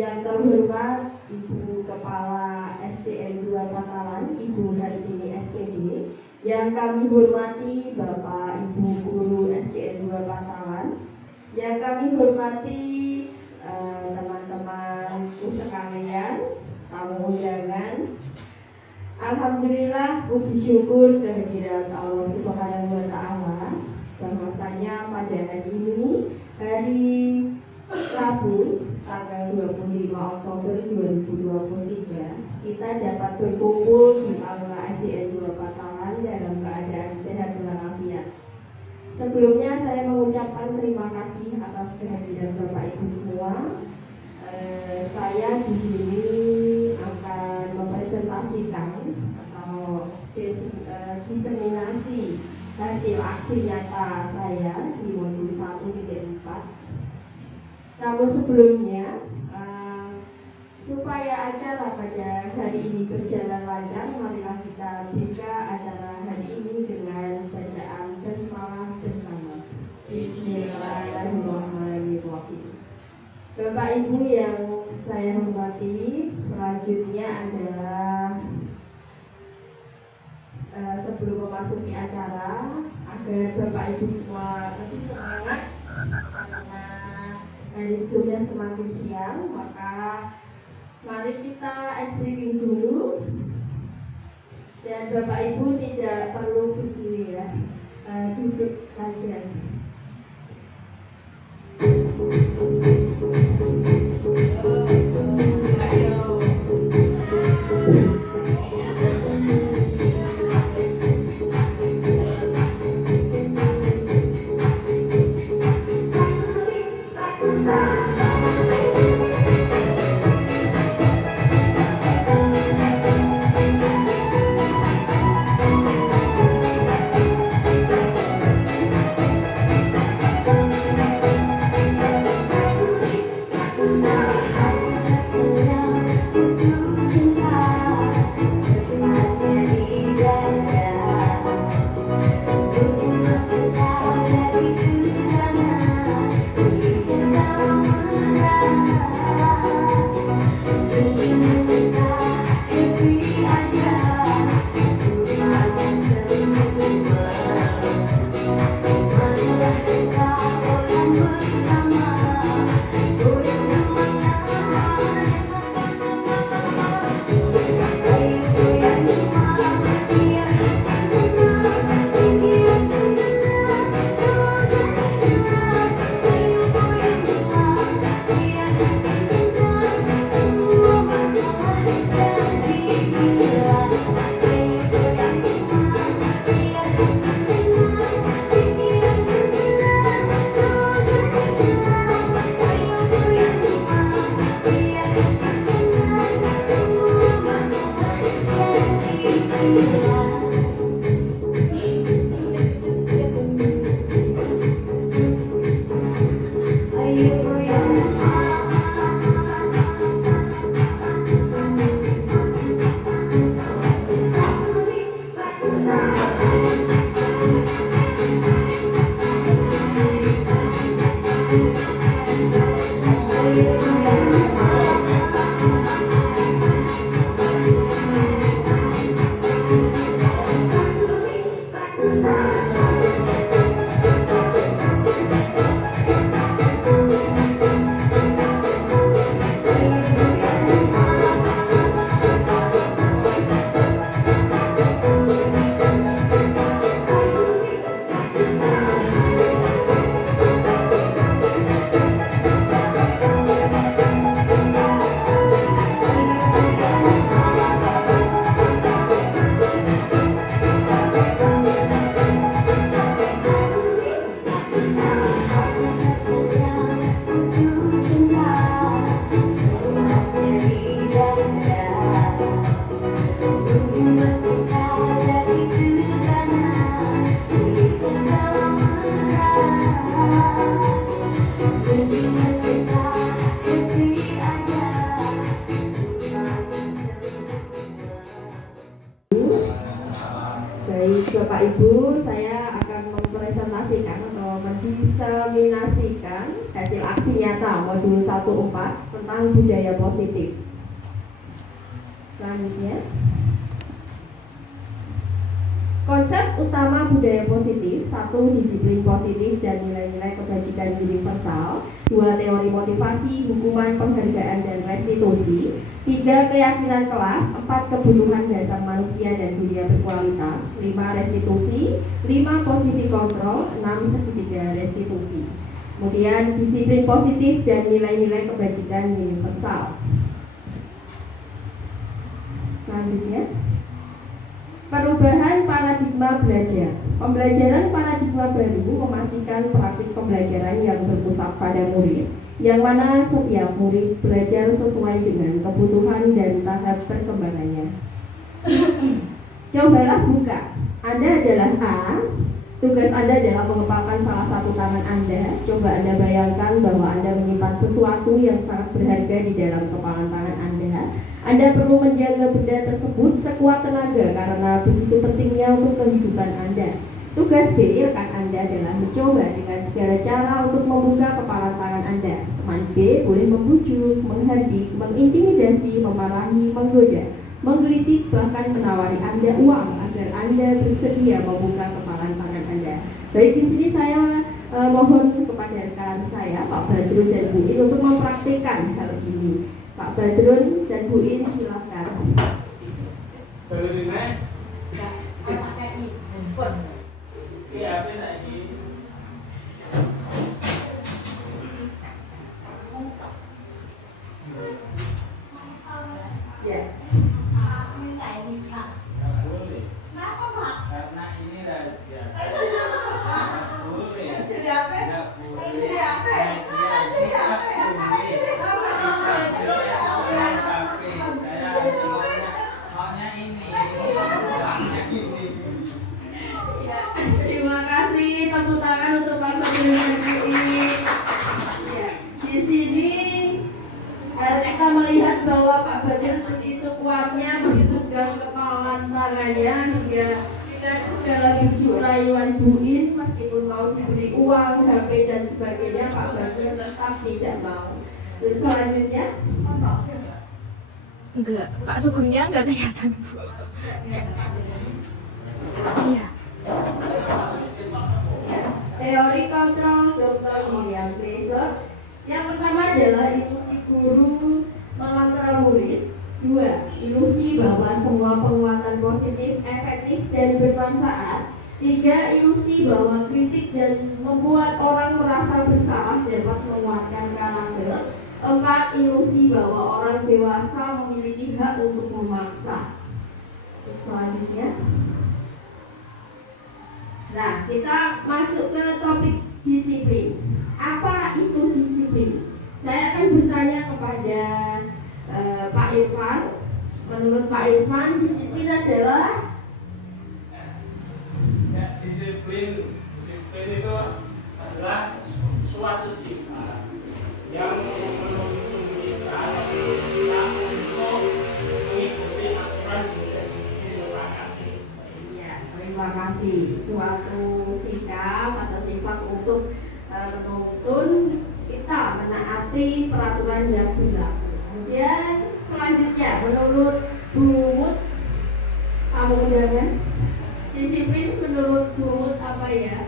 Yang terhormat Ibu Kepala SDN 2 Patalan, Ibu Hartini SPD. Yang kami hormati Bapak Ibu Guru SDN 2 Patalan. Yang kami hormati teman-teman sekalian, tamu undangan. Alhamdulillah, puji syukur kehadirat Allah Subhanahu wa Ta'ala bahwasanya pada hari ini, hari Rabu tanggal 25 Oktober 2023, kita dapat berkumpul di Aula SDN 2 Patalan dalam keadaan sehat walafiat. Sebelumnya saya mengucapkan terima kasih atas kehadiran Bapak Ibu semua. Saya di sini akan mempresentasikan atau diseminasi hasil aksi nyata saya di modul 1.4. Namun sebelumnya, supaya acara pada hari ini berjalan lancar, marilah kita buka acara hari ini dengan bacaan basmalah bersama. Bismillahirrahmanirrahim. Bapak Ibu yang saya hormati, selanjutnya adalah sebelum memasuki acara, agar Bapak Ibu semua lebih semangat karena hari sudah semakin siang, maka mari kita ice breaking dulu. Dan Bapak Ibu tidak perlu berdiri ya, duduk saja. Baik Bapak Ibu, saya akan mempresentasikan atau mendiseminasikan hasil aksi nyata modul 1.4 tentang budaya positif. Selanjutnya, konsep utama budaya positif: 1. Disiplin positif dan nilai-nilai kebajikan universal. 2. Teori motivasi, hukuman, penghargaan, dan restitusi. 3. Keyakinan kelas. 4. Kebutuhan dasar manusia dan dunia berkualitas. 5. Restitusi. 5. Posisi kontrol. 6. Segitiga restitusi. Kemudian disiplin positif dan nilai-nilai kebajikan universal. Selanjutnya, perubahan paradigma belajar. Pembelajaran paradigma baru memastikan praktik pembelajaran yang berpusat pada murid, yang mana setiap murid belajar sesuai dengan kebutuhan dan tahap perkembangannya. Cobalah buka. Anda adalah A. Tugas Anda adalah mengepalkan salah satu tangan Anda. Coba Anda bayangkan bahwa Anda menyimpan sesuatu yang sangat berharga di dalam kepalan tangan Anda. Anda perlu menjaga benda tersebut sekuat tenaga karena begitu pentingnya untuk kehidupan Anda. Tugas B rekan Anda adalah mencoba dengan segala cara untuk membuka kepalan tangan Anda. Teman B boleh membujuk, menghardik, mengintimidasi, memarahi, menggoda, menggelitik, bahkan menawari Anda uang agar Anda bersedia membuka kepalan tangan Anda. Baik, di sini saya mohon kepada rekan saya, Pak Badrun dan Bu In, untuk mempraktikkan hal ini. Pak Badrun dan Bu In, silakan. Iya, apa lagi? Ya. Boleh. Karena ini rahasia. Boleh. Tidak Terima kasih, tepuk tangan untuk Pak Badrun dan Bu In. Ya, di sini kita melihat bahwa Pak Badrun begitu kuatnya menggenggam kepalan tangannya hingga dengan segala bujuk rayuan Bu In, meskipun mau diberi uang, HP dan sebagainya, Pak Badrun tetap tidak mau. Dan selanjutnya, enggak, Pak Sugengnya enggak kelihatan, Bu. Iya. teori kontrol Dr. Miriam Glaser. Yang pertama adalah ilusi guru mengontrol murid. 2. Ilusi bahwa semua penguatan positif, efektif, dan bermanfaat. 3. Ilusi bahwa kritik dan membuat orang merasa bersalah dapat menguatkan karakter. 4. Ilusi bahwa orang dewasa memiliki hak untuk memaksa. Selanjutnya, nah, kita masuk ke topik disiplin. Apa itu disiplin? Saya akan bertanya kepada Pak Irfan. Menurut Pak Irfan, disiplin adalah disiplin itu adalah suatu sifat yang menuntut kita untuk mengikuti aturan yang disepakati. ya, terima kasih. Suatu sikap atau sifat untuk menuntun kita menaati peraturan yang berlaku. Kemudian selanjutnya, menurut Bu Mut, tamu undangan, disiplin menurut Bu Mut apa ya?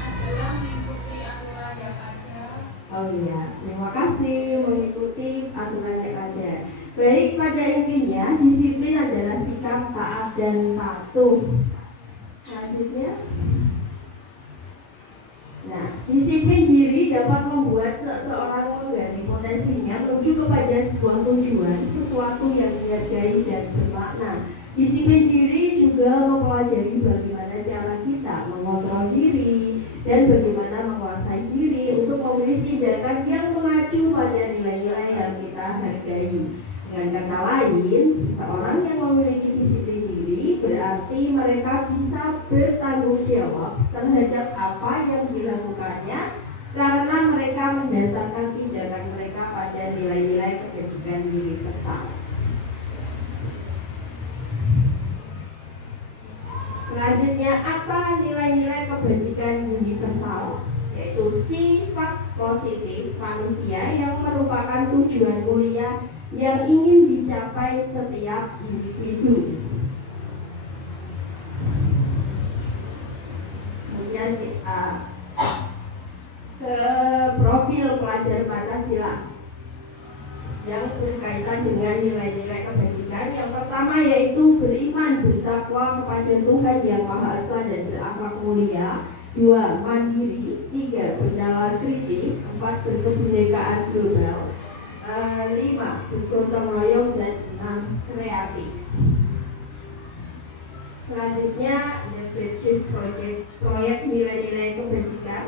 Adalah mengikuti aturan yang ada. Oh iya, terima kasih, mengikuti aturan yang ada. Baik, pada intinya disiplin adalah sikap taat dan patuh. Selanjutnya, nah, disiplin diri dapat membuat seseorang menggali potensinya menuju kepada sebuah tujuan, sesuatu yang dihargai dan bermakna. Disiplin diri juga mempelajari bagaimana cara kita mengontrol diri dan bagaimana menguasai diri untuk memilih tindakan yang mengacu pada nilai-nilai yang kita hargai. Dengan kata lain, seseorang yang memiliki disiplin diri berarti mereka bisa bertanggung jawab terhadap apa yang dilakukannya karena mereka mendasarkan tindakan mereka pada nilai-nilai kebajikan universal. Selanjutnya, apa nilai-nilai kebajikan universal? Yaitu C, sifat positif manusia yang merupakan tujuan mulia yang ingin dicapai setiap individu. Kemudian kita ke profil pelajar Pancasila yang berkaitan dengan nilai-nilai kebajikan. Yang pertama yaitu beriman, bertakwa kepada Tuhan Yang Maha Esa dan berakhlak mulia. 2. Mandiri. 3. Bernalar kritis. 4. Berkebinekaan global. 5. Bergotong royong. Dan 6. Kreatif. Selanjutnya ada Virtues Project, proyek nilai-nilai kebajikan.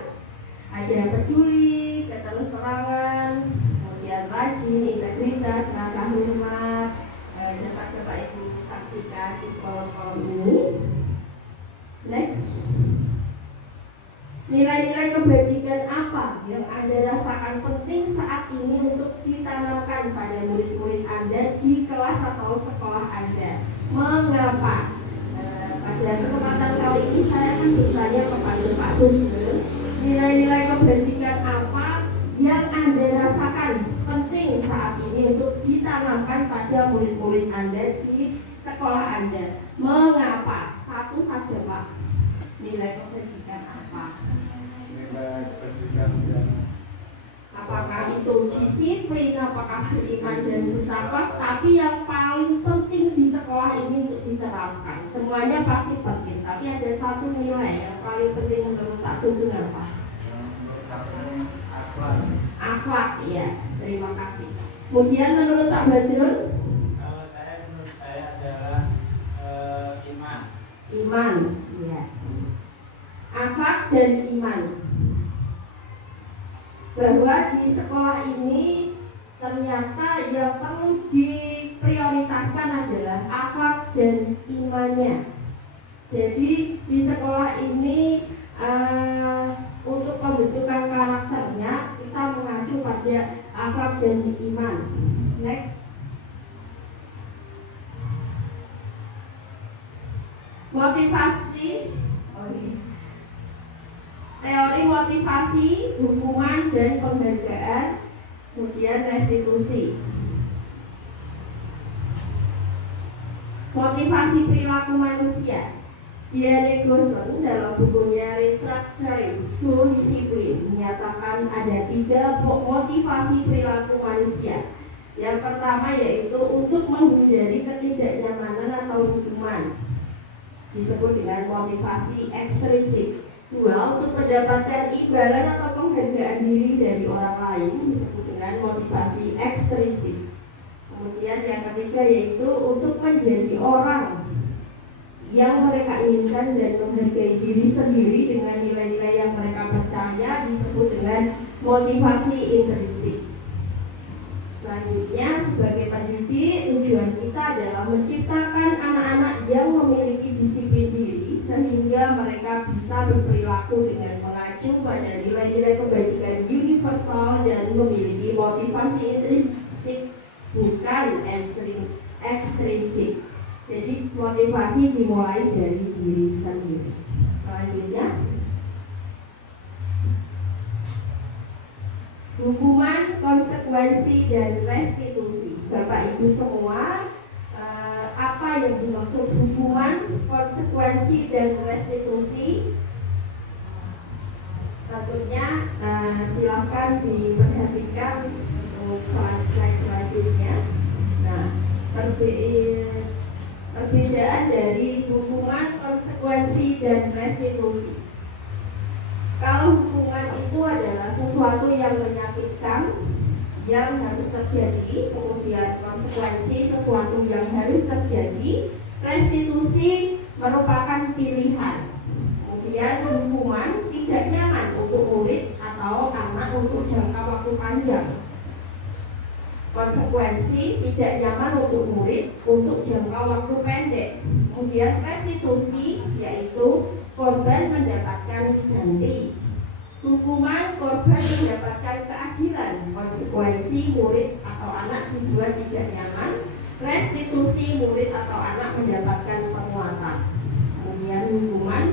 Ada peduli, keterus-terangan, kemudian rajin, integritas, rasa hormat. Dapat Bapak Ibu saksikan di kolom-kolom ini. Next. Nilai-nilai kebajikan apa yang Anda rasakan penting saat ini untuk ditanamkan pada murid-murid Anda di kelas atau sekolah Anda? Mengapa? Pada kesempatan kali ini saya akan bertanya kepada Pak Sugeng, nilai-nilai kebajikan apa yang Anda rasakan penting saat ini untuk ditanamkan pada murid-murid Anda di sekolah Anda? Mengapa? Satu saja Pak. Nilai kebajikan apa? Nilai kebajikan yang Apakah itu disiplin, apakah beriman dan bertakwa? Tapi yang paling penting di sekolah ini untuk diterapkan. Semuanya pasti penting, tapi ada satu nilai yang paling penting menurut Pak Sugeng apa? satu akhlak. Akhlak, ya. Terima kasih. Kemudian menurut Pak Badrun? Kalau saya, menurut saya adalah iman. Iman, ya. Akhlak dan iman. Bahwa di sekolah ini ternyata yang perlu diprioritaskan adalah akhlak dan imannya. Jadi di sekolah ini untuk pembentukan karakternya kita mengacu pada akhlak dan iman. Next. Motivasi. Teori motivasi, hukuman dan penghargaan, kemudian restitusi. Motivasi perilaku manusia. Diane Gosson dalam bukunya Restructuring School Discipline menyatakan ada 3 motivasi perilaku manusia. Yang pertama yaitu untuk menghindari ketidaknyamanan atau hukuman, disebut dengan motivasi ekstrinsik. 2. Untuk mendapatkan imbalan atau penghargaan diri dari orang lain, disebut dengan motivasi ekstrinsik. Kemudian yang ketiga yaitu untuk menjadi orang yang mereka inginkan dan menghargai diri sendiri dengan nilai-nilai yang mereka percaya, disebut dengan motivasi intrinsik. Selanjutnya, sebagai pendidik, tujuan kita adalah menciptakan anak-anak yang memiliki disiplin diri sehingga mereka bisa berperilaku dengan mengacu pada nilai-nilai kebajikan universal dan memiliki motivasi intrinsik, bukan ekstrinsik. Jadi motivasi dimulai dari diri sendiri. Selanjutnya, hukuman, konsekuensi, dan restitusi. Bapak Ibu semua, apa yang dimaksud hukuman, konsekuensi, dan restitusi? Tentunya silakan diperhatikan untuk slide selanjutnya. Nah, perbedaan dari hukuman, konsekuensi, dan restitusi. Kalau hukuman itu adalah sesuatu yang menyakitkan, yang harus terjadi, kemudian konsekuensi sesuatu yang harus terjadi, restitusi merupakan pilihan. Kemudian hukuman tidak nyaman untuk murid atau anak untuk jangka waktu panjang. Konsekuensi tidak nyaman untuk murid untuk jangka waktu pendek. Kemudian restitusi yaitu korban mendapatkan ganti. Hukuman, korban mendapatkan keadilan. Konsekuensi, murid atau anak dibuat tidak nyaman. Restitusi, murid atau anak mendapatkan penguatan. Kemudian hukuman,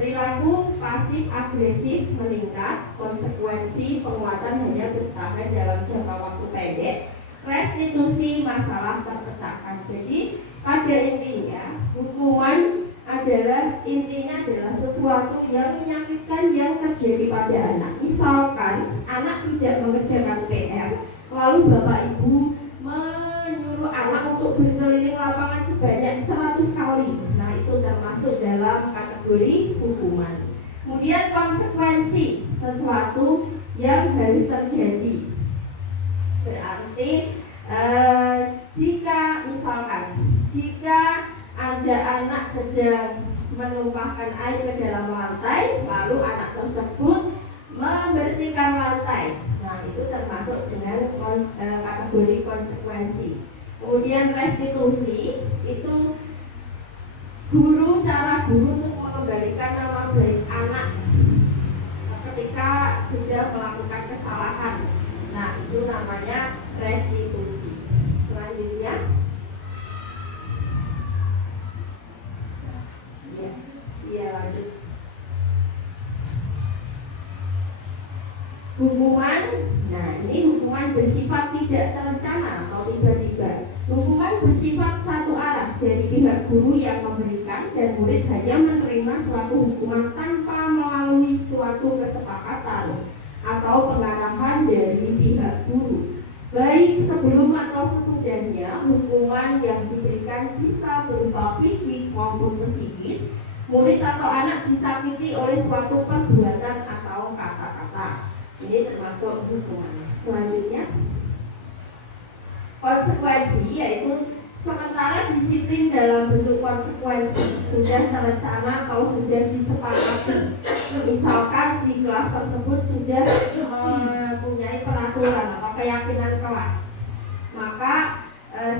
Perilaku pasif agresif meningkat, konsekuensi penguatan hanya bertahan dalam jangka waktu pendek, restitusi masalah terpecahkan. Jadi pada intinya hukuman intinya adalah sesuatu yang menyakitkan yang terjadi pada anak. Misalkan anak tidak mengerjakan PR, lalu bapak ibu menyuruh anak untuk berkeliling lapangan sebanyak 100 kali. Nah, itu termasuk dalam kategori hukuman. Kemudian konsekuensi sesuatu yang harus terjadi. Berarti jika ada anak sedang menumpahkan air ke dalam lantai, lalu anak tersebut membersihkan lantai. Nah, itu termasuk dengan kategori konsekuensi. Kemudian restitusi itu cara guru untuk mengembalikan nama baik anak ketika sudah melakukan kesalahan. Nah, itu namanya restitusi. Selanjutnya, lanjut. Hukuman, nah ini hukuman bersifat tidak terencana atau tiba-tiba. Hukuman bersifat satu arah dari pihak guru yang memberikan dan murid hanya menerima suatu hukuman tanpa melalui suatu kesepakatan atau pengarahan dari pihak guru. Baik sebelum atau sesudahnya, hukuman yang diberikan bisa berupa fisik maupun psikis. Murid atau anak disakiti oleh suatu perbuatan atau kata-kata. Ini termasuk hukuman. Selanjutnya, konsekuensi yaitu sementara disiplin dalam bentuk konsekuensi sudah terencana atau sudah disepakati. Misalkan di kelas tersebut sudah mempunyai peraturan atau keyakinan kelas, maka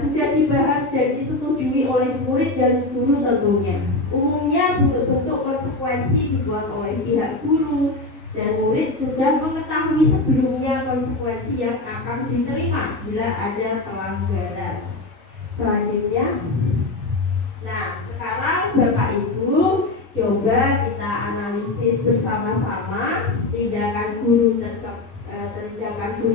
sudah dibahas dan disetujui oleh murid dan guru tentunya. Umumnya bentuk-bentuk konsekuensi dibuat oleh pihak guru dan murid sudah mengetahui sebelumnya konsekuensi yang akan diterima bila ada pelanggaran. Selanjutnya, nah sekarang Bapak Ibu coba kita analisis bersama-sama tindakan guru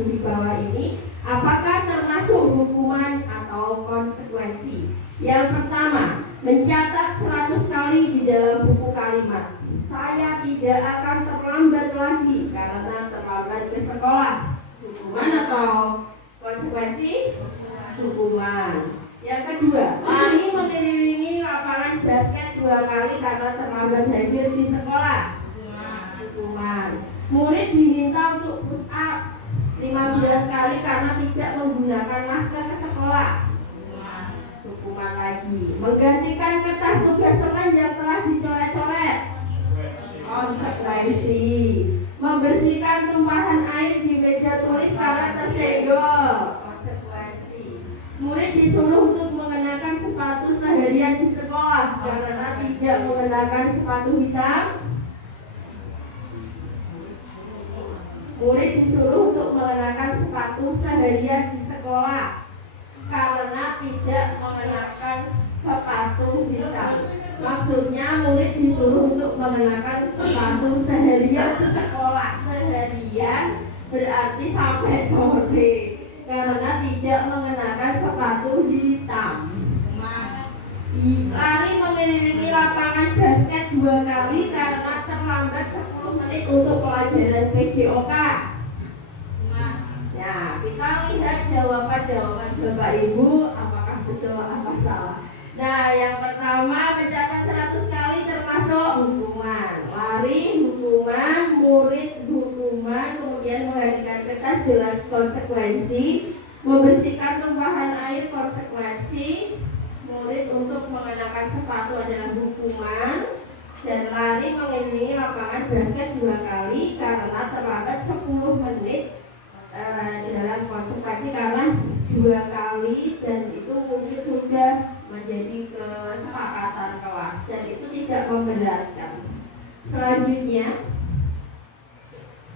di bawah ini, apakah termasuk hukuman atau konsekuensi. Yang pertama, mencatat 100 kali di dalam buku kalimat, saya tidak akan terlambat lagi karena terlambat ke sekolah. Hukuman atau konsekuensi? Hukuman. Yang kedua, lari mengelilingi lapangan basket 2 kali karena terlambat hadir di sekolah. Hukuman. Murid diminta untuk push up 15 kali karena tidak menggunakan masker ke sekolah. Hukuman lagi. Menggantikan kertas tugas teman yang telah dicoret-coret. Konsekuensi. Membersihkan tumpahan air di meja tulis karena tersenggol. Konsekuensi. Murid disuruh untuk mengenakan sepatu seharian di sekolah karena tidak mengenakan sepatu hitam. Murid disuruh untuk mengenakan sepatu seharian di sekolah karena tidak mengenakan sepatu hitam. Maksudnya murid disuruh untuk mengenakan sepatu seharian di sekolah. Seharian berarti sampai sore karena tidak mengenakan sepatu hitam. Lari mengelilingi lapangan basket 2 kali karena terlambat 10 menit untuk pelajaran PJOK. Nah, kita lihat jawaban Bapak Ibu, apakah betul apa salah. Nah, yang pertama mencatat 100 kali termasuk hukuman. Lari hukuman, murid hukuman, kemudian menggantikan kertas jelas konsekuensi, membersihkan tumpahan air konsekuensi, murid untuk mengenakan sepatu adalah hukuman, dan lari mengelilingi lapangan basket 2 kali karena terlambat 10 menit dalam konsekuensi karena 2 kali dan itu mungkin sudah menjadi kesepakatan kelas dan itu tidak memberatkan. Selanjutnya,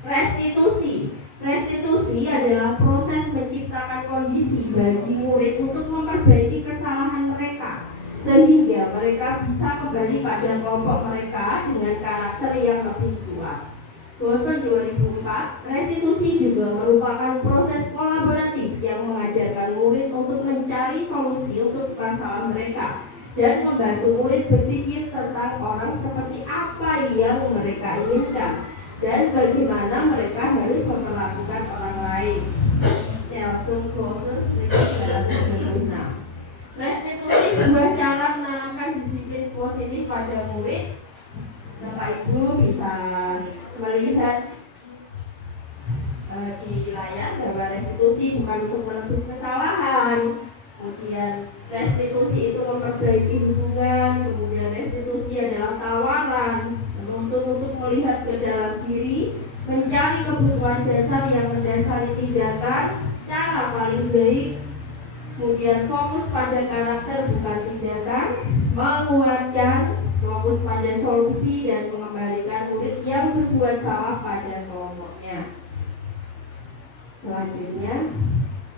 restitusi. Restitusi adalah proses menciptakan kondisi bagi murid untuk memperbaiki kesalahan mereka sehingga mereka bisa kembali pada kelompok mereka dengan karakter Bosen 2004, restitusi juga merupakan proses kolaboratif yang mengajarkan murid untuk mencari solusi untuk masalah mereka dan membantu murid berpikir tentang orang seperti apa yang mereka inginkan dan bagaimana mereka harus memperlakukan orang lain. Nelson Gossen 1996. Restitusi sebuah cara menanamkan disiplin positif pada murid. Bapak Ibu bisa melihat di layar bahwa restitusi bukan untuk menebus kesalahan, kemudian restitusi itu memperbaiki hubungan, kemudian restitusi adalah tawaran untuk melihat ke dalam diri, mencari kebutuhan dasar yang mendasari tindakan, cara paling baik, kemudian fokus pada karakter bukan tindakan, menguatkan, fokus pada solusi dan mengembalikan murid yang berbuat salah pada kelompoknya. Selanjutnya,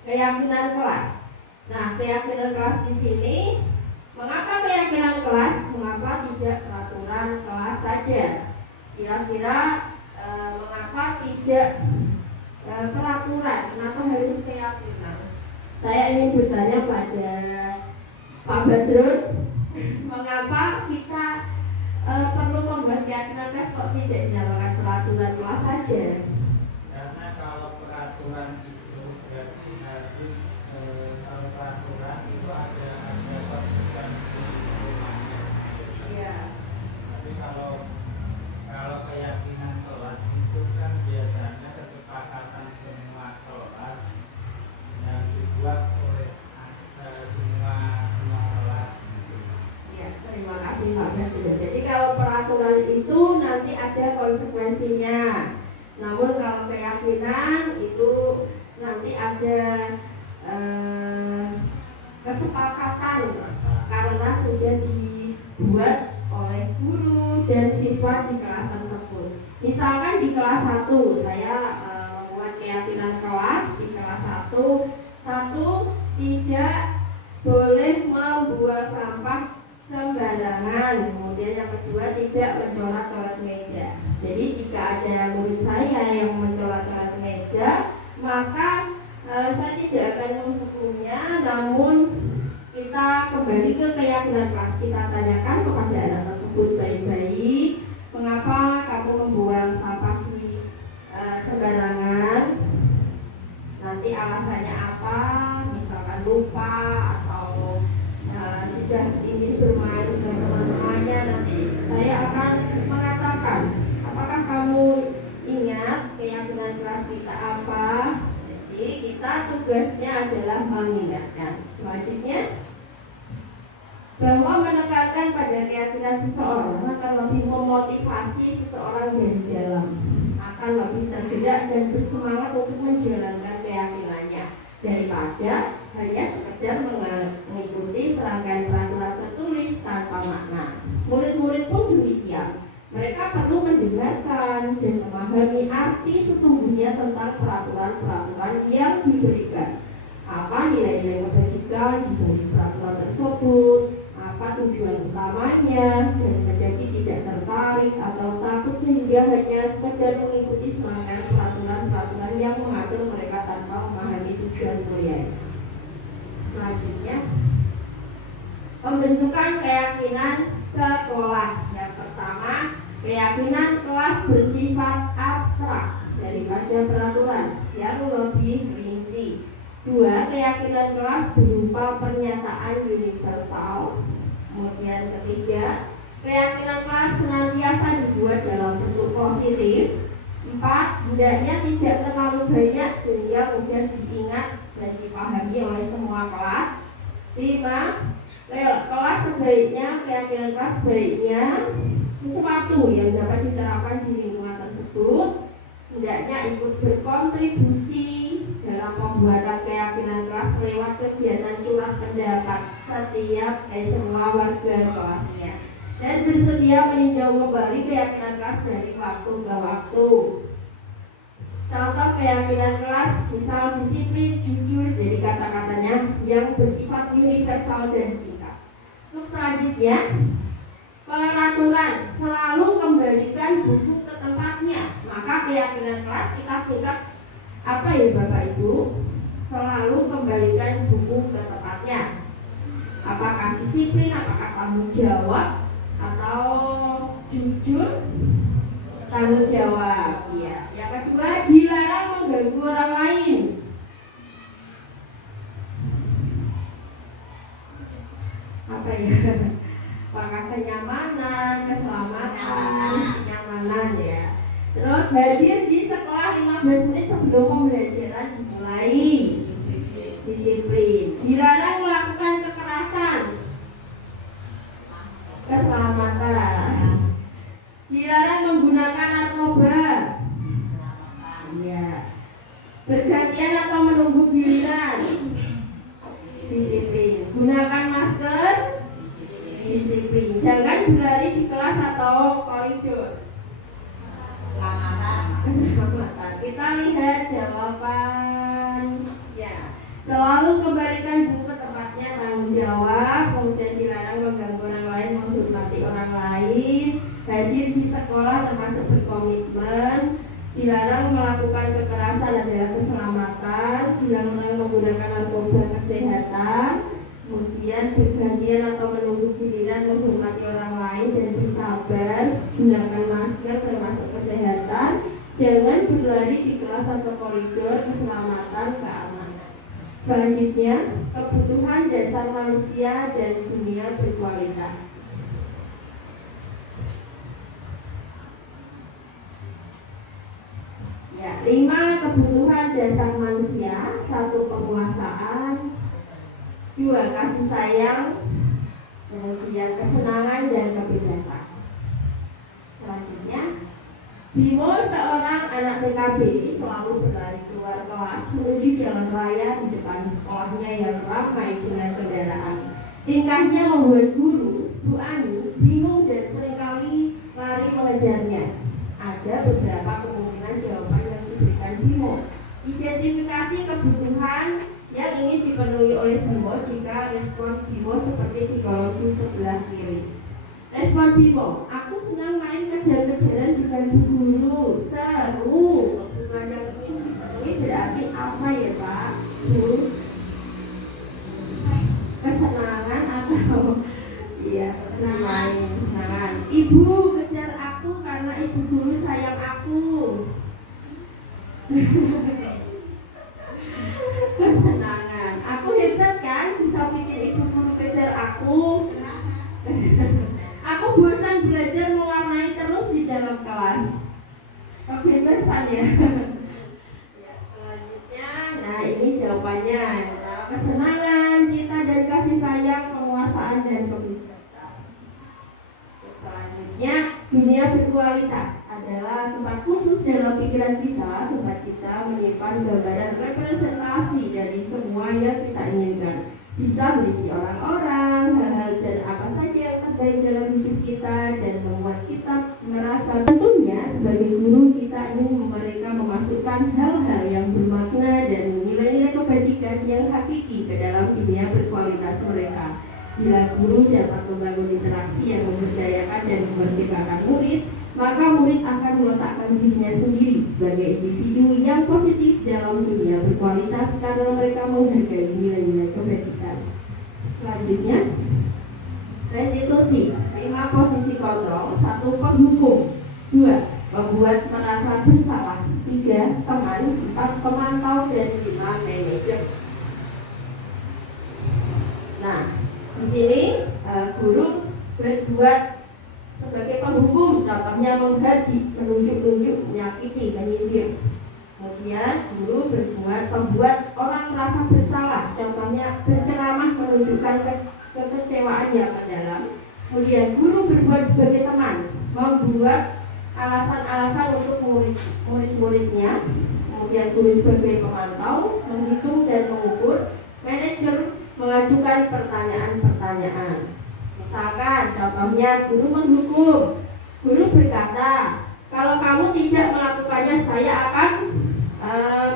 keyakinan kelas. Nah, keyakinan kelas di sini, mengapa keyakinan kelas? Mengapa tidak peraturan kelas saja? Kira-kira mengapa tidak peraturan? Kenapa harus keyakinan? Saya ingin bertanya pada Pak Badrun, mengapa kita perlu membuat keyakinan kelas kok tidak dinamakan peraturan kelas saja? Karena kalau peraturan itu berarti harus kalau peraturan itu ada konsekuensi hukumannya. Iya. Tapi kalau keyakinan kelas itu kan biasanya kesepakatan semua kelas yang dibuat oleh semua kelas. Ya, terima kasih Pak Badrun. Jadi kalau peraturan itu nanti ada konsekuensinya. Namun kalau keyakinan itu nanti ada kesepakatan karena sudah dibuat oleh guru dan siswa di kelas tersebut. Misalkan di kelas 1 saya membuat keyakinan kelas di kelas 1 tidak boleh membuang sampah sembarangan. Kemudian yang kedua tidak mencoret-coret meja. Jadi jika ada murid saya yang mencoret-coret meja, maka saya tidak akan menghukumnya, namun kita kembali ke keyakinan kelas. Kita tanyakan kepada anak tersebut baik-baik, mengapa kamu membuang sampah di sembarangan? Nanti alasannya apa? Misalkan lupa atau sudah ingin bermain dengan teman-temannya. Nanti saya akan mengatakan, apakah kamu ingat keyakinan kelas kita apa? Jadi kita tugasnya adalah mengingatkan. Selanjutnya, bahwa menekankan pada keyakinan seseorang akan lebih memotivasi seseorang dari dalam, akan lebih tergerak dan bersemangat untuk menjalankan keyakinannya daripada hanya sekedar mengikuti serangkaian peraturan tertulis tanpa makna. Murid-murid pun demikian. Mereka perlu mendengarkan dan memahami arti sesungguhnya tentang peraturan-peraturan yang diberikan. Apa nilai-nilai kebajikan di balik peraturan tersebut, apa tujuan utamanya, dan menjadi tidak tertarik atau takut sehingga hanya sekedar mengikuti serangkaian peraturan-peraturan yang mengatur mereka tanpa memahami tujuan mulia. Selanjutnya, pembentukan keyakinan sekolah. Yang pertama, keyakinan kelas bersifat abstrak daripada peraturan yang lebih rinci. 2. Keyakinan kelas berupa pernyataan universal. Kemudian ketiga, keyakinan kelas senantiasa dibuat dalam bentuk positif. 4. Hendaknya tidak terlalu banyak sehingga mudah diingat dan dipahami oleh semua kelas. 5. Kelas sebaiknya, keyakinan kelas sebaiknya sesuatu yang dapat diterapkan di lingkungan tersebut, hendaknya ikut berkontribusi dalam pembuatan keyakinan kelas lewat kegiatan curah pendapat setiap semua warga kelasnya, dan bersedia meninjau kembali keyakinan kelas dari waktu ke waktu. Contoh keyakinan kelas, misal disiplin, jujur dari kata-katanya yang bersifat universal dan singkat. Untuk selanjutnya, peraturan, selalu kembalikan buku ke tempatnya. tempatnya. Maka keyakinan kelas kita singkat apa ya Bapak Ibu? Selalu kembalikan buku ke tempatnya. Apakah disiplin, apakah tanggung jawab, atau jujur tanggung jawab. Ya. Yang kedua, dilarang mengganggu orang lain. Apa ya? Apakah kenyamanan, keselamatan, kenyamanan ya. Terus hadir di sekolah 15 menit sebelum pembelajaran dimulai. Disiplin. Dilarang melakukan kekerasan. Keselamatan. Dilarang menggunakan narkoba. Iya. Bergantian atau menunggu giliran. Disiplin. Gunakan masker. Disiplin. Jangan berlari di kelas atau koridor. Keselamatan. Kita lihat jawaban. Ya. Selalu kembalikan buku ke tempatnya, tanggung jawab, kemudian dilarang mengganggu orang lain, menghormati orang lain, hadir di sekolah termasuk berkomitmen, dilarang melakukan kekerasan adalah keselamatan, dilarang menggunakan narkoba kesehatan, kemudian bergantian atau menunggu giliran, menghormati orang lain dan bersabar, gunakan masker termasuk kesehatan, jangan berlari di kelas atau koridor, keselamatan, keamanan. Selanjutnya, kebutuhan dasar manusia dan dunia berkualitas. Ya, 5 kebutuhan dasar manusia. 1 penguasaan, 2 kasih sayang, kemudian kesenangan dan kebebasan. Selanjutnya, Bimo, seorang anak TKB, selalu berlari keluar kelas menuju jalan raya di depan sekolahnya yang ramai dengan kendaraan. Tingkahnya membuat guru, Bu Ani, bingung dan seringkali lari mengejarnya. Ada beberapa kemungkinan jawaban yang diberikan Bimo. Identifikasi kebutuhan yang ingin dipenuhi oleh Bimo jika respon Bimo seperti di kolom sebelah kiri. Respon Bimo, aku senang main kejar-kejaran dengan Bu Guru, seru. Kebutuhan yang ingin dipenuhi berarti apa ya Pak? Bu? Kesenangan atau iya, kesenangan. Ibu kejar aku karena ibu guru sayang aku. Kesenangan. Aku hebat kan bisa bikin ibu guru kejar aku. Aku bosan belajar mewarnai terus di dalam kelas. Kebebasan ya. Ya, selanjutnya, nah ini jawabannya. Nah, kesenangan, cinta dan kasih sayang, penguasaan dan kebebasan. Selanjutnya, dunia berkualitas adalah tempat khusus dalam pikiran kita, tempat kita menyimpan gambaran representasi dari semua yang kita inginkan. Bisa berisi orang-orang, hal-hal dan apa saja yang terbaik dalam hidup kita dan membuat kita merasa. Tentunya sebagai guru kita ingin mereka memasukkan hal-hal yang bermakna dan nilai-nilai kebajikan yang hakiki ke dalam dunia berkualitas mereka. Bila guru dapat membangun interaksi yang memberdayakan dan memerdekakan murid, maka murid akan meletakkan dirinya sendiri sebagai individu yang positif dalam dunia berkualitas karena mereka menghargai nilai-nilai kebajikan. Selanjutnya, restitusi. 5 posisi kontrol. 1 penghukum, 2 membuat merasa bersalah, 3 teman, 4 pemantau dan 5 manajer. Nah, di sini guru berbuat sebagai penghukum, contohnya menggaji, menunjuk-nunjuk, menyakiti, menyindir. Kemudian guru membuat orang merasa bersalah, contohnya berceramah menunjukkan kekecewaan yang mendalam. Kemudian guru berbuat sebagai teman, membuat alasan-alasan untuk murid-muridnya. Kemudian guru sebagai pemantau, menghitung dan mengukur. Manajer mengajukan pertanyaan-pertanyaan. Misalkan contohnya guru menghukum. Guru berkata, kalau kamu tidak melakukannya saya akan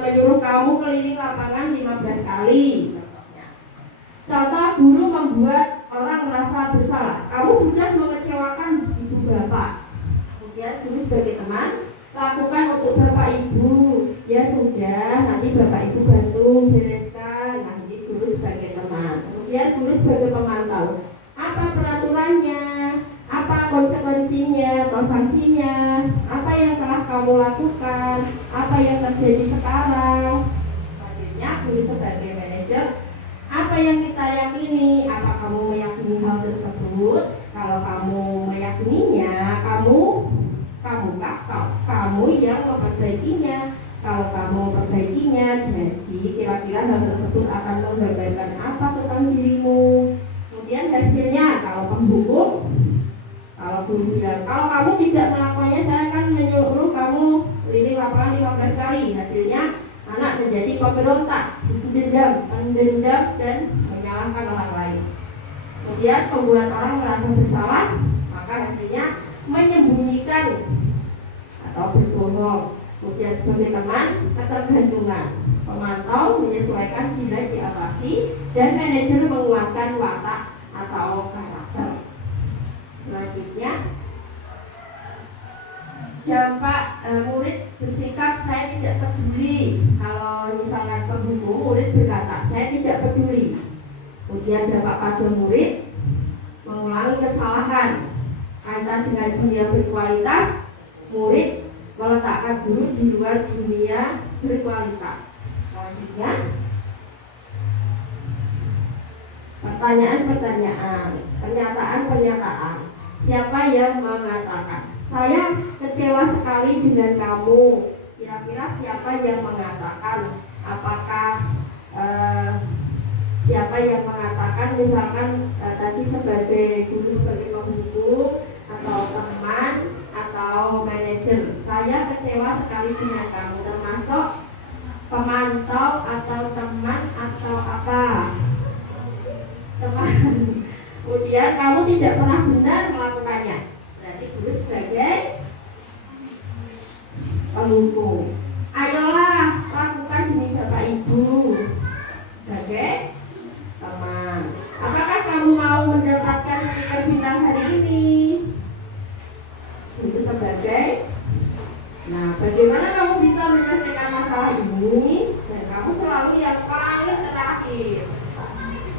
menyuruh kamu keliling lapangan 15 kali. Contoh guru membuat orang merasa bersalah. Kamu sudah mengecewakan ibu bapak. Kemudian guru sebagai teman lakukan untuk Bapak Ibu. Ya sudah, nanti Bapak Ibu bantu bereskan. Nah, ini guru sebagai teman. Kemudian guru sebagai pemantau. Apa peraturannya? Apa konsekuensinya atau sanksinya? Apa yang telah kamu lakukan? Apa yang terjadi sekarang? Selanjutnya, guru sebagai manajer. Apa yang kita yakini? Apa kamu meyakini hal tersebut? Kalau kamu meyakininya, kamu yang memperbaikinya. Kalau kamu memperbaikinya, jadi kira-kira hal tersebut akan menggambarkan apa tentang dirimu. Kemudian hasilnya, kalau penghukum, kalau guru bilang, kalau kamu tidak melakukannya, saya akan menyuruh kamu keliling lapangan 15 kali. Hasilnya, anak menjadi pemberontak, pendendam, dan menyalahkan orang lain. Kemudian membuat orang merasa bersalah, maka hasilnya menyembunyikan atau berbohong. Kemudian sebagai teman, ketergantungan. Pemantau menyesuaikan jika diawasi, dan manajer menguatkan watak atau karakter. Selanjutnya, dampak murid bersikap saya tidak peduli. Kalau misalnya penghukum, murid berkata saya tidak peduli. Kemudian dampak pada murid mengulangi kesalahan. Kaitan dengan dunia berkualitas, murid meletakkan guru di luar dunia berkualitas. Selanjutnya, pertanyaan-pertanyaan, pernyataan-pernyataan. Siapa yang mengatakan? Saya kecewa sekali dengan kamu. Kira-kira siapa yang mengatakan? Apakah siapa yang mengatakan? Misalkan tadi sebagai guru, sebagai penghukum, atau teman, atau manajer. Saya kecewa sekali dengan kamu. Termasuk pemantau atau teman atau apa? Teman. Kemudian kamu tidak pernah benar melakukannya. Berarti guru sebagai penghukum. Ayolah lakukan demi Bapak Ibu sebagai teman. Apakah kamu mau mendapatkan stiker bintang hari ini? Itu sebagai. Nah, bagaimana kamu bisa menyelesaikan masalah ini? Dan kamu selalu yang paling terakhir.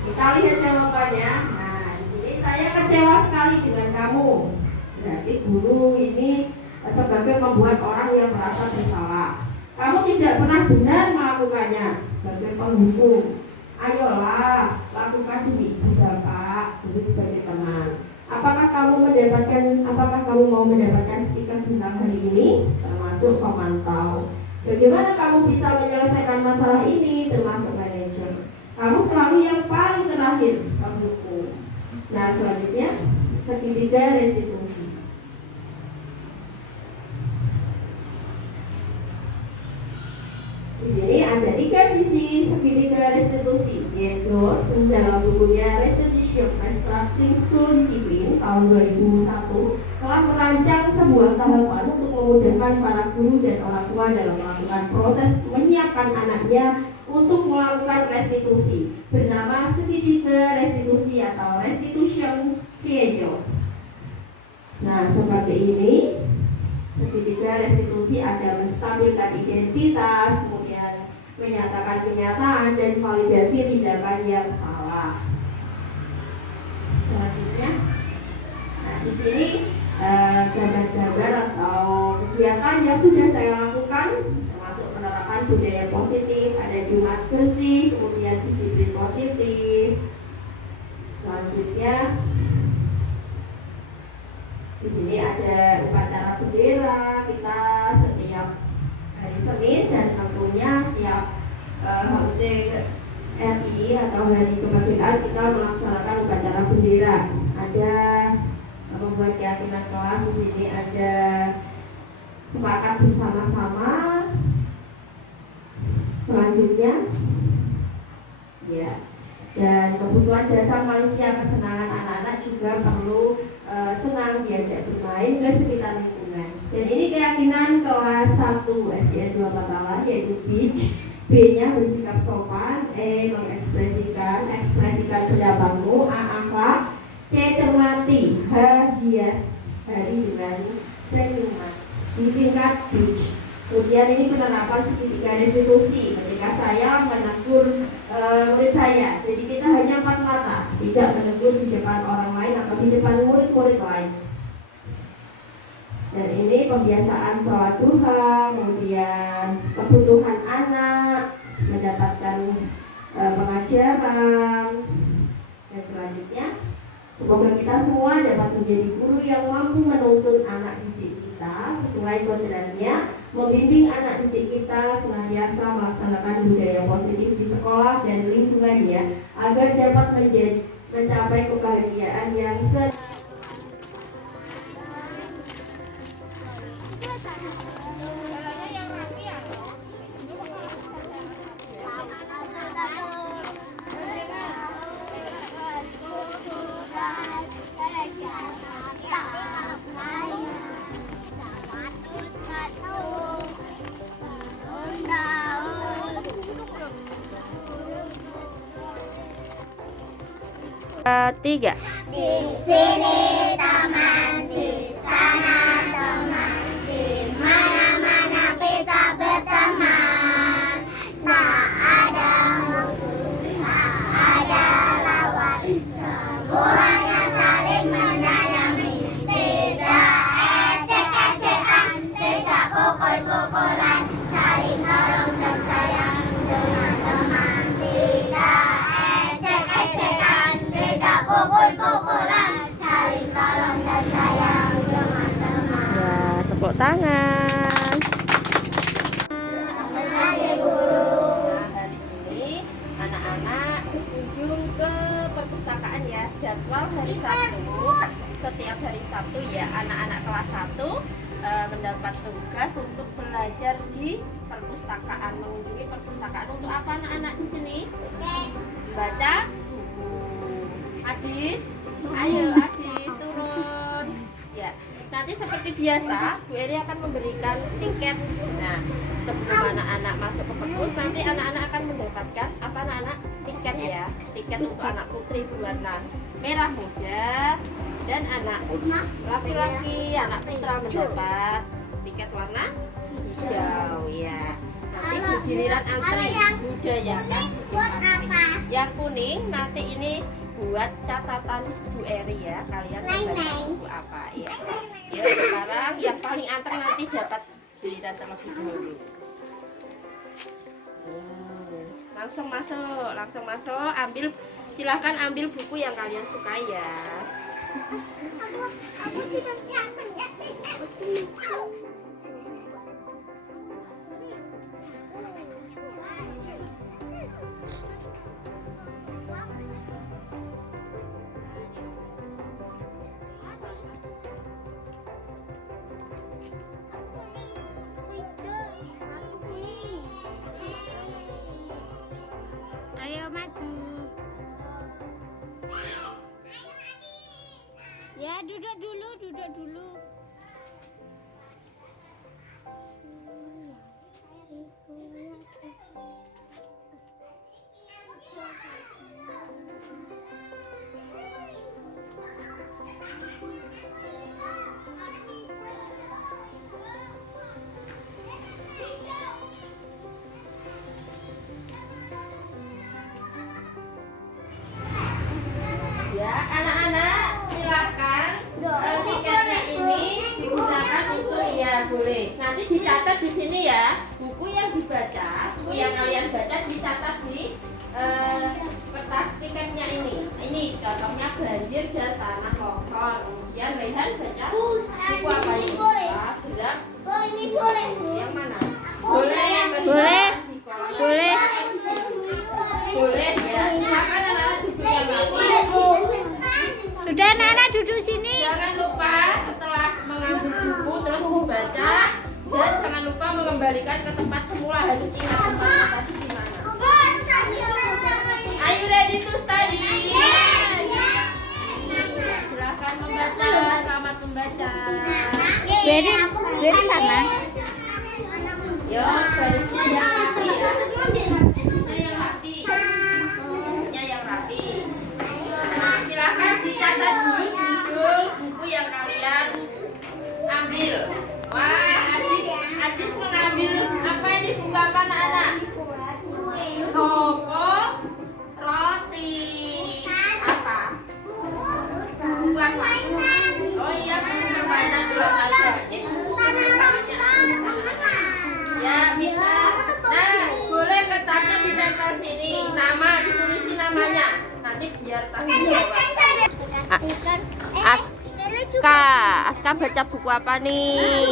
Kita lihat jawabannya. Nah, di sini saya kecewa sekali dengan kamu. Berarti guru ini sebagai membuat orang yang merasa bersalah. Kamu tidak pernah benar melakukannya sebagai penghukum. Ayolah, lakukan demi Ibu Bapak, guru sebagai teman. Apakah kamu mau mendapatkan stiker bintang hari ini? Termasuk pemantau. Bagaimana kamu bisa menyelesaikan masalah ini? Termasuk manajer. Kamu selalu yang paling terakhir, penghukum. Nah, selanjutnya segitiga restitusi. Di sini ada 3 sisi segitiga restitusi, yaitu dalam bukunya Restitution Restructuring School Discipline tahun 2001 telah merancang sebuah tahapan untuk memudahkan para guru dan orang tua dalam melakukan proses menyiapkan anaknya untuk melakukan restitusi, bernama segitiga restitusi atau restitution triangle. Nah, seperti ini. Segitiga restitusi ada menstabilkan identitas, kemudian menyatakan kenyataan, dan validasi tindakan yang salah. Selanjutnya, nah di sini gambar-gambar atau kegiatan yang sudah saya lakukan, termasuk penerapan budaya positif, ada Jumat bersih, kemudian disiplin positif. Selanjutnya, di sini ada upacara bendera kita setiap hari Senin, dan tentunya setiap HUT RI atau hari kemerdekaan kita melaksanakan upacara bendera. Ada membuat keyakinan kelas. Di sini ada sepakat bersama-sama. Selanjutnya, ya. Dan kebutuhan dasar manusia, kesenangan anak-anak juga perlu senang diajak bermain ke sekitar lingkungan. Dan ini keyakinan kelas 1 SDN 2 Patala, yaitu beach. B-nya bersikap sopan, E mengekspresikan pendapatmu, A akhlak, C cermati, H hias hari dengan senyuman. di tingkat beach. Kemudian ini penerapan segitiga restitusi ketika saya menegur murid saya. Jadi kita hanya 4 mata, tidak menegur di depan orang lain atau di depan murid-murid lain. Dan ini pembiasaan sholat duha, kemudian kebutuhan anak, mendapatkan pengajaran, dan selanjutnya semoga kita semua dapat menjadi guru yang mampu menuntun anak didik kita sesuai kodratnya, membimbing anak didik kita senantiasa melaksanakan budaya positif di sekolah dan lingkungannya agar dapat mencapai kebahagiaan yang Tiga. Di sini teman, di sana teman, di mana-mana kita berteman. Tak ada musuh, tak ada lawan, semuanya saling menyayangi. Tidak ecek-ecekan, tidak pukul-pukulan, saling tolong dan sayang dengan teman. Tidak ecek-ecekan, tidak pukul-pukulan, saling tolong dan sayang dengan teman. Ya, tepuk tangan. Adik guru. Hari ini anak-anak berkunjung ke perpustakaan ya. Jadwal hari Sabtu, setiap hari Sabtu ya, anak-anak kelas 1 mendapat tugas untuk belajar di perpustakaan, mengunjungi perpustakaan. Untuk apa anak-anak di sini? Baca buku. Adis, ayo Adis turun. Ya, nanti seperti biasa Bu Eri akan memberikan tiket. Nah, sebelum anak-anak masuk ke perpus, nanti anak-anak akan mendapatkan apa anak-anak? Tiket ya, tiket untuk anak putri berwarna merah muda dan anak laki-laki, anak putra mendapat tiket warna hijau ya. Nanti giliran antri muda ya kan? Yang kuning nanti ini buat catatan Bu Eri ya, kalian membaca buku apa ya. Ya sekarang yang paling anteng nanti dapat giliran terlebih dahulu. Langsung masuk, ambil, silahkan ambil buku yang kalian sukai ya. Ayo maju. Ya, duduk dulu. Ya, anak-anak silahkan tiketnya ini digunakan untuk ya boleh. Nanti dicatat di sini ya, buku yang dibaca, buku yang kalian baca dicatat di kertas tiketnya ini. Ini contohnya banjir dan tanah longsor. Kemudian Rehan baca buku apa ini? Gerak. Ini boleh, Bu. Yang mana? Boleh yang Boleh. Boleh. Boleh ya. Silakan anak-anak duduk yang rapi. Sudah, anak-anak duduk sini. Jangan lupa setelah mengambil buku terus membaca dan jangan lupa mengembalikan ke tempat semula. Harus ingat tempatnya tadi di mana. Are you ready to study? Silahkan membaca. Selamat membaca. Dari sana. Yo, barisnya yang rapi ya. Yang rapi. Yang rapi. Silahkan dicatat dulu judul buku yang kalian ambil. Wah, namanya? Nanti biar tanggung jawab. Aska baca buku apa nih?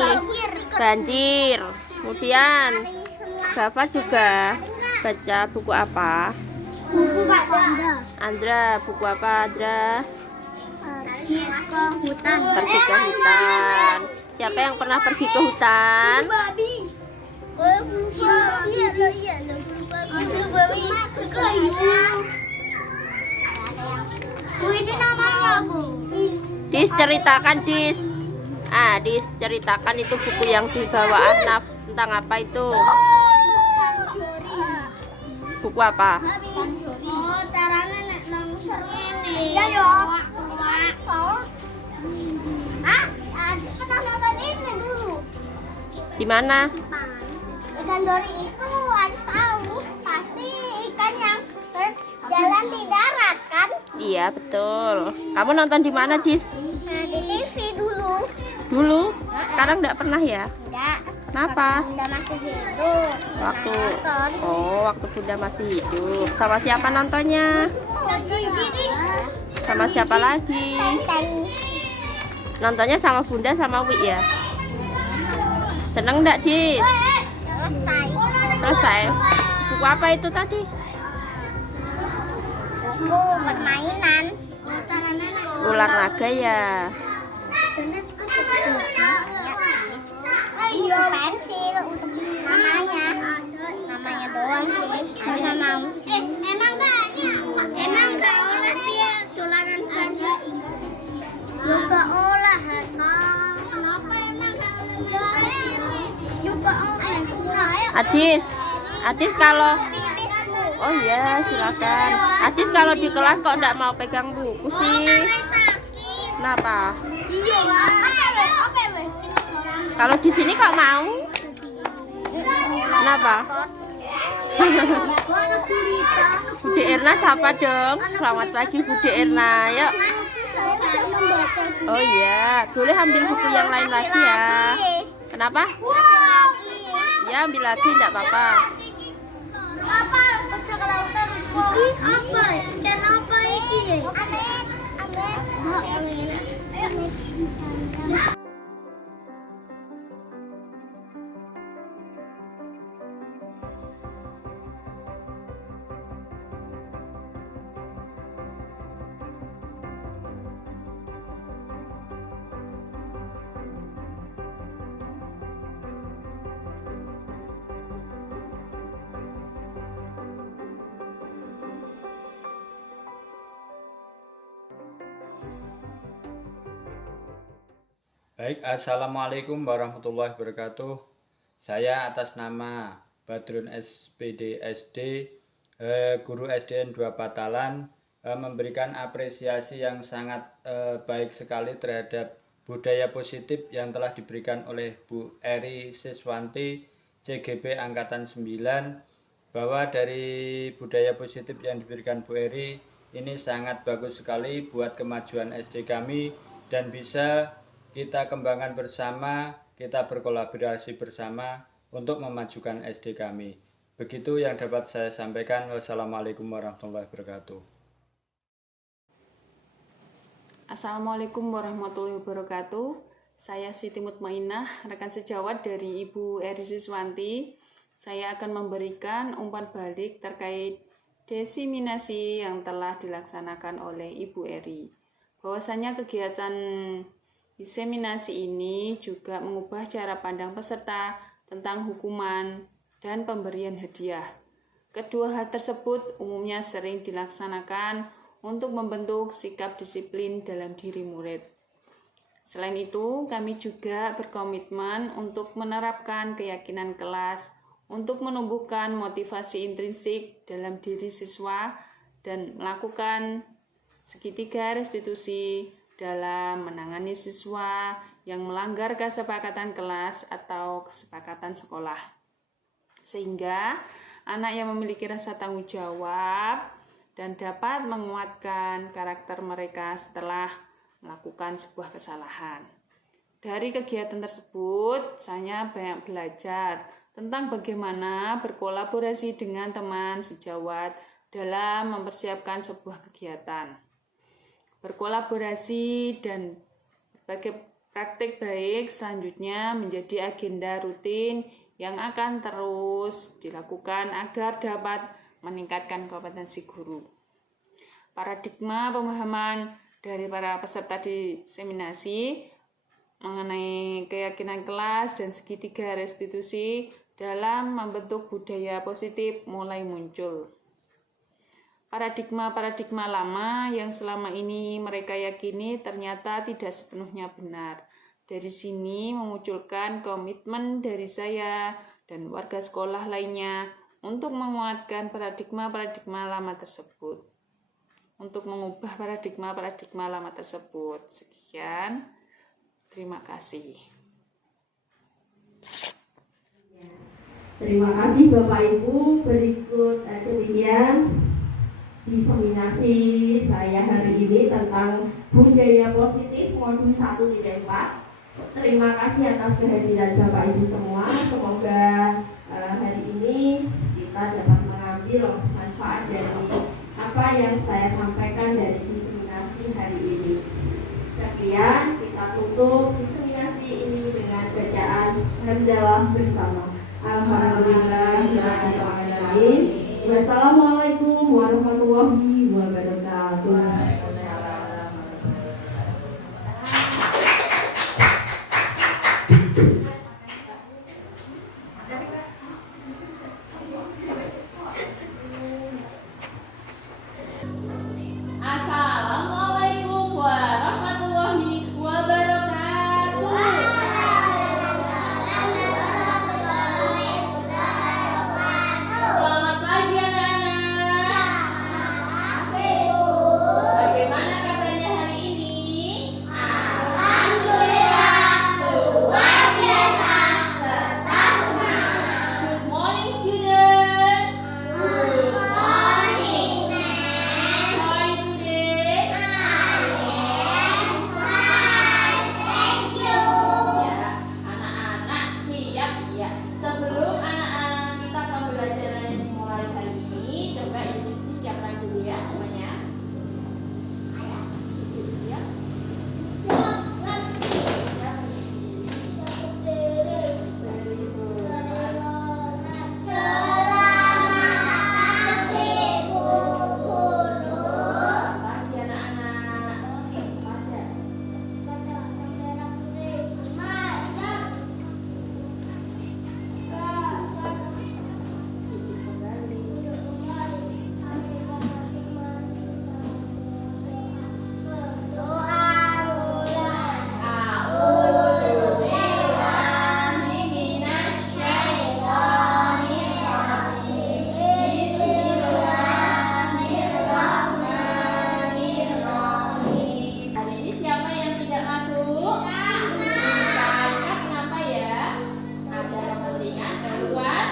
Banjir. Kemudian Dava juga baca buku apa? Buku Pak Banda. Andra, buku apa Andra? Pergi ke hutan. Pergi ke hutan. Siapa yang pernah pergi ke hutan? Babi. Oh, bulu babi. Iya, bulu babi. Bulu babi. Ini namanya Bu. Dis, ceritakan Dis. Dis, ceritakan itu buku yang dibawa Ahnaf tentang apa itu? Buku apa? Oh, caranya nek nang ngene. Ya yo. Pernah nonton ini dulu. Di mana? Ikan dori itu harus tahu pasti ikan yang berjalan di darat kan? Iya, betul. Kamu nonton di mana, Dis? Nah, di TV dulu. Dulu? Sekarang enggak pernah ya? Enggak. Kenapa? Bunda masih hidup. Waktu Nonton. waktu Bunda masih hidup. Sama siapa nontonnya? Sama siapa lagi? Teng. Nontonnya sama Bunda sama Wi ya? Seneng enggak, Dis? Selesai. Selesai. Buku apa itu tadi? Buku permainan. Ular naga ya. Iya, pensil untuk namanya doang sih. Karena mau. Emang gak olah dia tulanan belanja. Juga olah kenapa emang gak olah juga olah. Adis kalau oh iya silakan. Adis kalau di kelas kok enggak mau pegang buku sih? Kenapa? Iya, apa weh? Kalau di sini kok mau? Kenapa? Bude Erna sapa dong? Selamat pagi Bude Erna. Yuk. Oh iya, boleh ambil buku yang lain lagi ya. Kenapa? Ya ambil lagi enggak apa-apa. Apa? Ini apa? Kenapa ini? Baik, assalamualaikum warahmatullahi wabarakatuh. Saya atas nama Badrun SPD SD, guru SDN 2 Patalan, memberikan apresiasi yang sangat baik sekali terhadap budaya positif yang telah diberikan oleh Bu Eri Siswanti, CGB Angkatan 9, bahwa dari budaya positif yang diberikan Bu Eri ini sangat bagus sekali buat kemajuan SD kami dan bisa kita kembangkan bersama, kita berkolaborasi bersama untuk memajukan SD kami. Begitu yang dapat saya sampaikan. Wassalamualaikum warahmatullahi wabarakatuh. Assalamualaikum warahmatullahi wabarakatuh. Saya Siti Mutmainah, rekan sejawat dari Ibu Eri Siswanti. Saya akan memberikan umpan balik terkait diseminasi yang telah dilaksanakan oleh Ibu Eri. Bahwasanya kegiatan diseminasi ini juga mengubah cara pandang peserta tentang hukuman dan pemberian hadiah. Kedua hal tersebut umumnya sering dilaksanakan untuk membentuk sikap disiplin dalam diri murid. Selain itu, kami juga berkomitmen untuk menerapkan keyakinan kelas untuk menumbuhkan motivasi intrinsik dalam diri siswa dan melakukan segitiga restitusi dalam menangani siswa yang melanggar kesepakatan kelas atau kesepakatan sekolah. Sehingga anak yang memiliki rasa tanggung jawab dan dapat menguatkan karakter mereka setelah melakukan sebuah kesalahan. Dari kegiatan tersebut, saya banyak belajar tentang bagaimana berkolaborasi dengan teman sejawat dalam mempersiapkan sebuah kegiatan. Berkolaborasi dan berbagai praktik baik selanjutnya menjadi agenda rutin yang akan terus dilakukan agar dapat meningkatkan kompetensi guru. Paradigma pemahaman dari para peserta diseminasi mengenai keyakinan kelas dan segitiga restitusi dalam membentuk budaya positif mulai muncul. Paradigma-paradigma lama yang selama ini mereka yakini ternyata tidak sepenuhnya benar. Dari sini memunculkan komitmen dari saya dan warga sekolah lainnya untuk menguatkan paradigma-paradigma lama tersebut. Untuk mengubah paradigma-paradigma lama tersebut. Sekian, terima kasih. Terima kasih Bapak Ibu. Berikut demikian diseminasi saya hari ini tentang budaya positif modul 1.4. Terima kasih atas kehadiran Bapak Ibu semua. Semoga hari ini kita dapat mengambil manfaat dari apa yang saya sampaikan dari diseminasi hari ini. Sekian, kita tutup diseminasi ini dengan bacaan hamdalah bersama. Alhamdulillahirrahmanirrahim. Wassalamualaikum warahmatullahi wabarakatuh. Assalamualaikum warahmatullahi wabarakatuh. Selamat pagi anak-anak. Bagaimana kabarnya hari ini? Alhamdulillah, luar biasa, tetap semangat. Good morning student. Good morning, ma'am. How are you today? Thank you. Ya, anak-anak siap ya. Sebelum anak-anak kita pembelajaran yang dimulai hari ini, coba ibu siapkan dulu ya semuanya. Ibu siap? Siap. Very good. Pagi anak-anak. Pada. Hari ini siapa yang tidak masuk? Kakak, kenapa ya? Ada kepentingan keluar?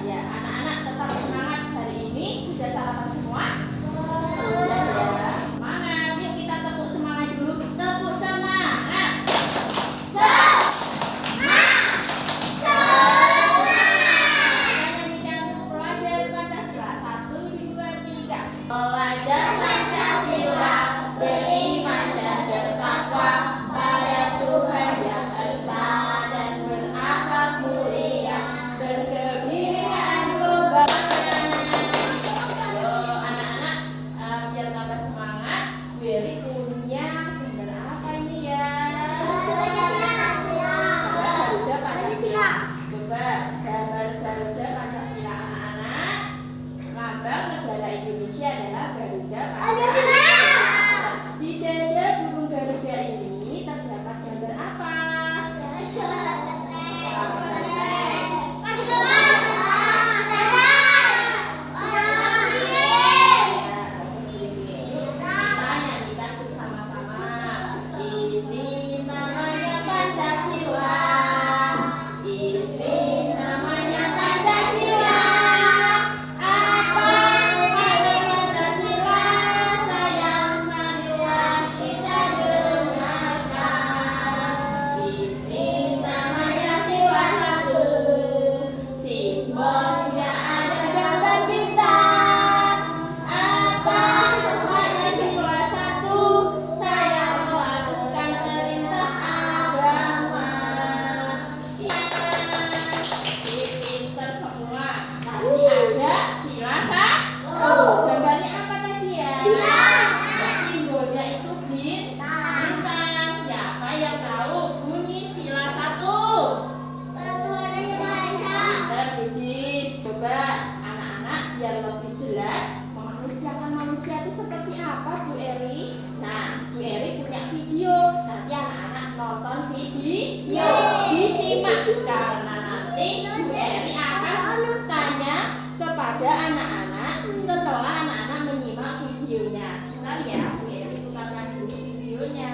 Ya, anak-anak tetap semangat hari ini. Sudah sarapan semua? Sudah ya. Semangat, yuk kita tepuk semangat dulu. Tepuk semangat. Menyanyikan pelajar Pancasila 1, 2, 3. Pelajar Pancasila beriman dan bertakwa pada Tuhan yang esa dan berakhlak mulia, berkebudayaan kebangsaan. Yo anak-anak, biar tambah semangat, berikutnya gambar apa ini ya? Garuda Pancasila. Coba gambar Garuda Pancasila anak-anak. Lambang negara Indonesia adalah Garuda Pancasila. Di dada burung Garuda ini terdapat gambar apa? Kita nyanyikan bersama-sama. Ini namanya Pancasila. Ini namanya Pancasila. Apa makna Pancasila? biar lebih jelas manusia itu seperti apa Bu Eri. Nah, Bu Eri punya video, nanti anak-anak nonton video, disimak karena nanti Bu Eri akan tanya kepada anak-anak setelah anak-anak menyimak videonya. Sebentar ya, Bu Eri putarkan dulu videonya.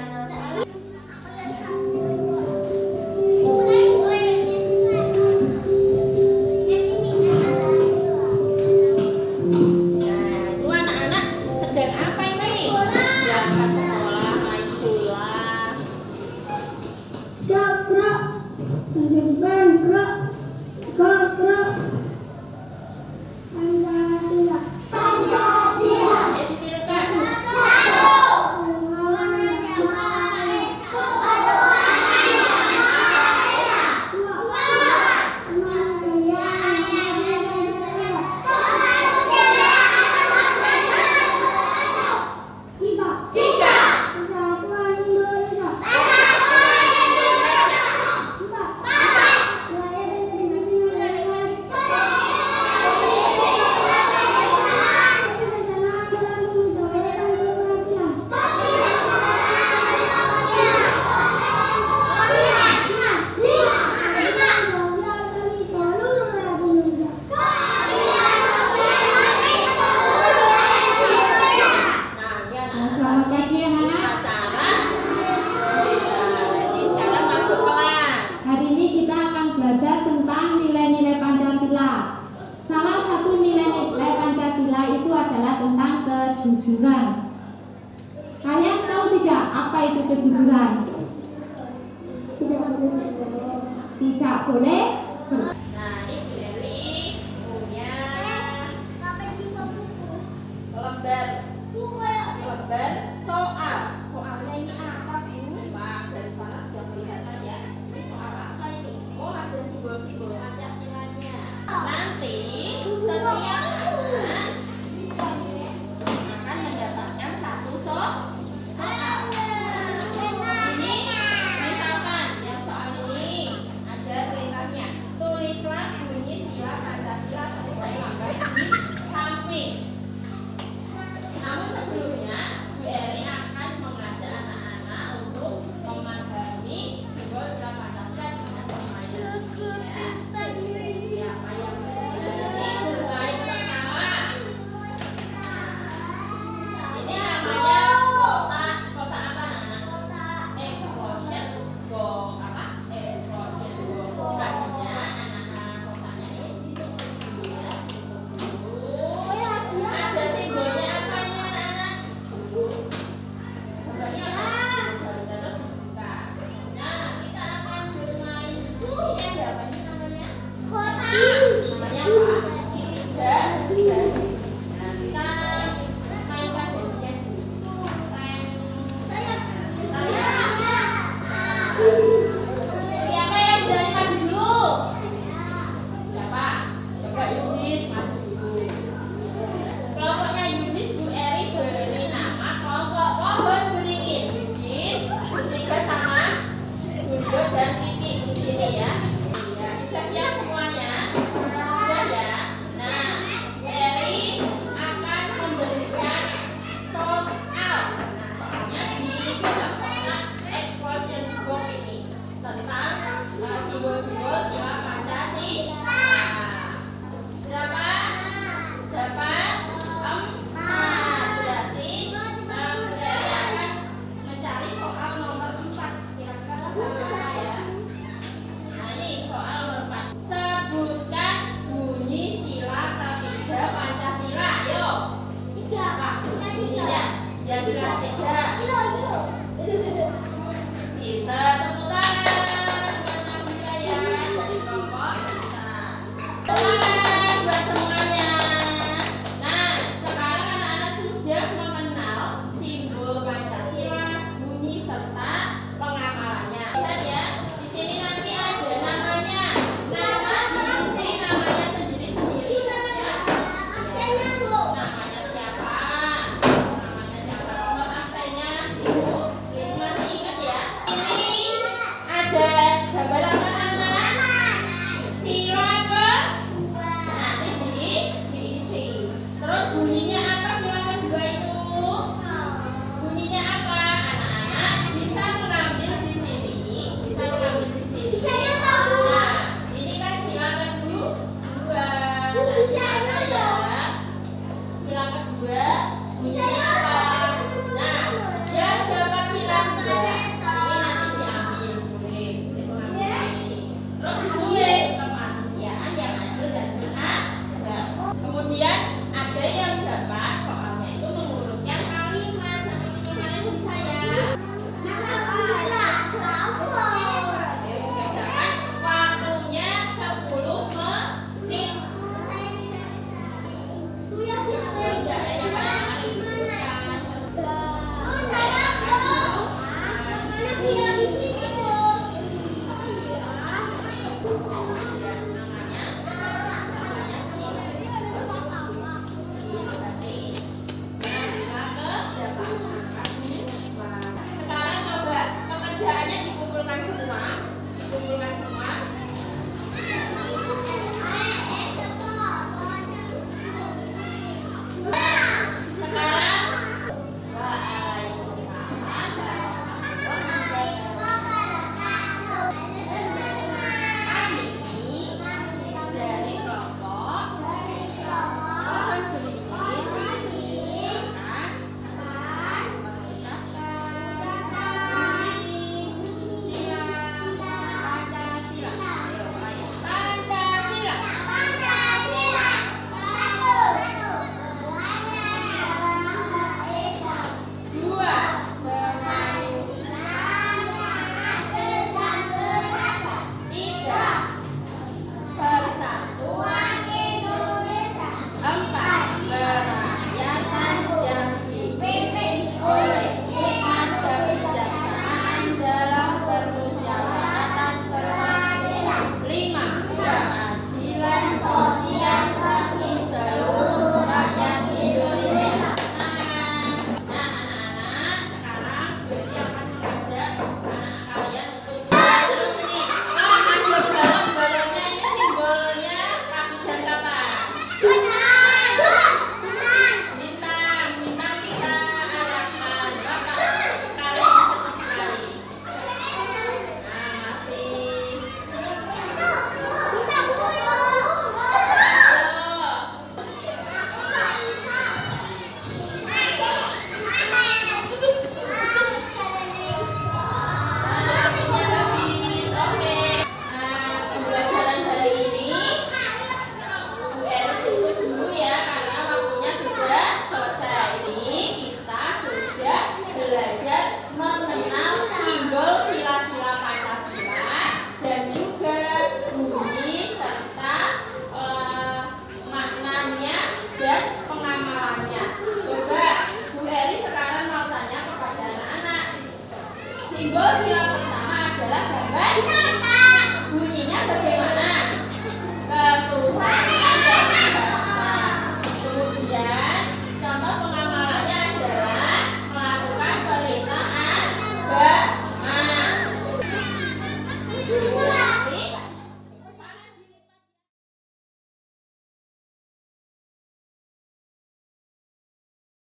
Kejujuran. Kalian tahu tidak apa itu kejujuran? Tidak boleh